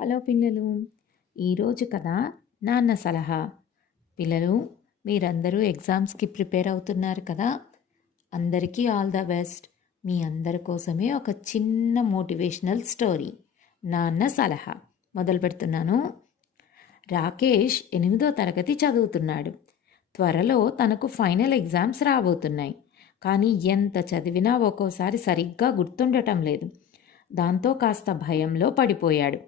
Hello పిల్లలు, ఈరోజు కథ నాన్న సలహా. పిల్లలు, మీరందరూ ఎగ్జామ్స్కి ప్రిపేర్ అవుతున్నారు కదా. అందరికీ ఆల్ ద బెస్ట్. మీ అందరి కోసమే ఒక చిన్న మోటివేషనల్ స్టోరీ, నాన్న సలహా మొదలు పెడుతున్నాను. రాకేష్ 8వ తరగతి చదువుతున్నాడు. త్వరలో తనకు ఫైనల్ ఎగ్జామ్స్ రాబోతున్నాయి. కానీ ఎంత చదివినా ఒక్కోసారి సరిగ్గా గుర్తుండటం లేదు. దాంతో కాస్త భయంలో పడిపోయాడు.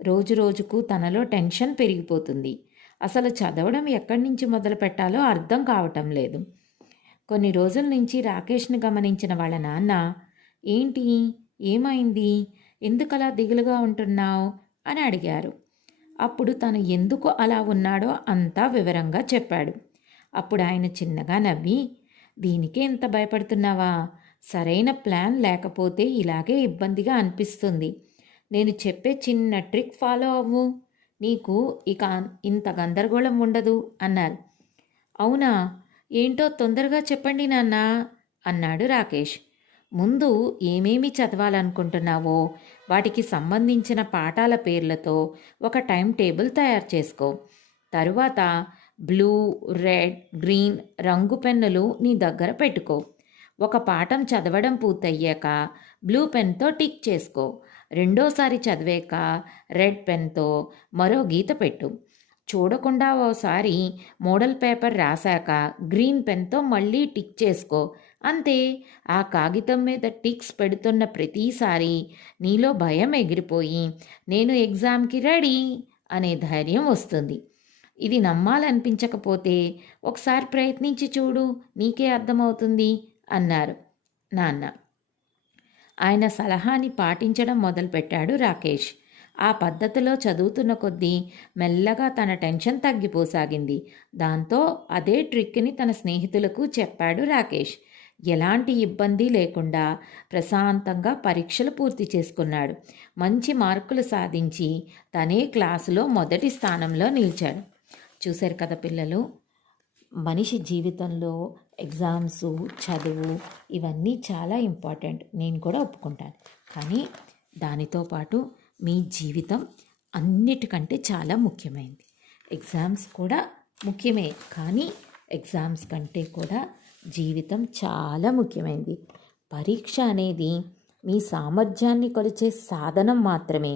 రోజు రోజుకు తనలో టెన్షన్ పెరిగిపోతుంది. అసలు చదవడం ఎక్కడి నుంచి మొదలు పెట్టాలో అర్థం కావటం లేదు. కొన్ని రోజుల నుంచి రాకేష్ని గమనించిన వాళ్ళ నాన్న, ఏంటి, ఏమైంది, ఎందుకలా దిగులుగా ఉంటున్నావు అని అడిగారు. అప్పుడు తను ఎందుకు అలా ఉన్నాడో అంతా వివరంగా చెప్పాడు. అప్పుడు ఆయన చిన్నగా నవ్వి, దీనికే ఇంత భయపడుతున్నావా? సరైన ప్లాన్ లేకపోతే ఇలాగే ఇబ్బందిగా అనిపిస్తుంది. నేను చెప్పే చిన్న ట్రిక్ ఫాలో అవ్వు, నీకు ఇక ఇంత గందరగోళం ఉండదు అన్నారు. అవునా, ఏంటో తొందరగా చెప్పండి నాన్న అన్నాడు రాకేష్. ముందు ఏమేమి చదవాలనుకుంటున్నావో వాటికి సంబంధించిన పాఠాల పేర్లతో ఒక టైం టేబుల్ తయారు చేసుకో. తరువాత బ్లూ, రెడ్, గ్రీన్ రంగు పెన్నులు నీ దగ్గర పెట్టుకో. ఒక పాఠం చదవడం పూర్తయ్యాక బ్లూ పెన్తో టిక్ చేసుకో. రెండోసారి చదివాక రెడ్ పెన్తో మరో గీత పెట్టు. చూడకుండా ఓసారి మోడల్ పేపర్ రాశాక గ్రీన్ పెన్తో మళ్ళీ టిక్ చేసుకో. అంతే. ఆ కాగితం మీద టిక్స్ పెడుతున్న ప్రతిసారి నీలో భయం ఎగిరిపోయి నేను ఎగ్జామ్కి రెడీ అనే ధైర్యం వస్తుంది. ఇది నమ్మాలనిపించకపోతే ఒకసారి ప్రయత్నించి చూడు, నీకే అర్థమవుతుంది అన్నారు నాన్న. ఆయన సలహాని పాటించడం మొదలుపెట్టాడు రాకేష్. ఆ పద్ధతిలో చదువుతున్న కొద్దీ మెల్లగా తన టెన్షన్ తగ్గిపోసాగింది. దాంతో అదే ట్రిక్ని తన స్నేహితులకు చెప్పాడు రాకేష్. ఎలాంటి ఇబ్బంది లేకుండా ప్రశాంతంగా పరీక్షలు పూర్తి చేసుకున్నాడు. మంచి మార్కులు సాధించి తనే క్లాసులో మొదటి స్థానంలో నిలిచాడు. చూశారు కదా పిల్లలు, మనిషి జీవితంలో ఎగ్జామ్స్, చదువు ఇవన్నీ చాలా ఇంపార్టెంట్, నేను కూడా ఒప్పుకుంటాను. కానీ దానితో పాటు మీ జీవితం అన్నిటికంటే చాలా ముఖ్యమైనది. ఎగ్జామ్స్ కూడా ముఖ్యమే, కానీ ఎగ్జామ్స్ కంటే కూడా జీవితం చాలా ముఖ్యమైనది. పరీక్ష అనేది మీ సామర్థ్యాన్ని కొలిచే సాధనం మాత్రమే,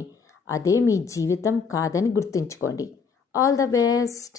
అదే మీ జీవితం కాదని గుర్తుంచుకోండి. All the best.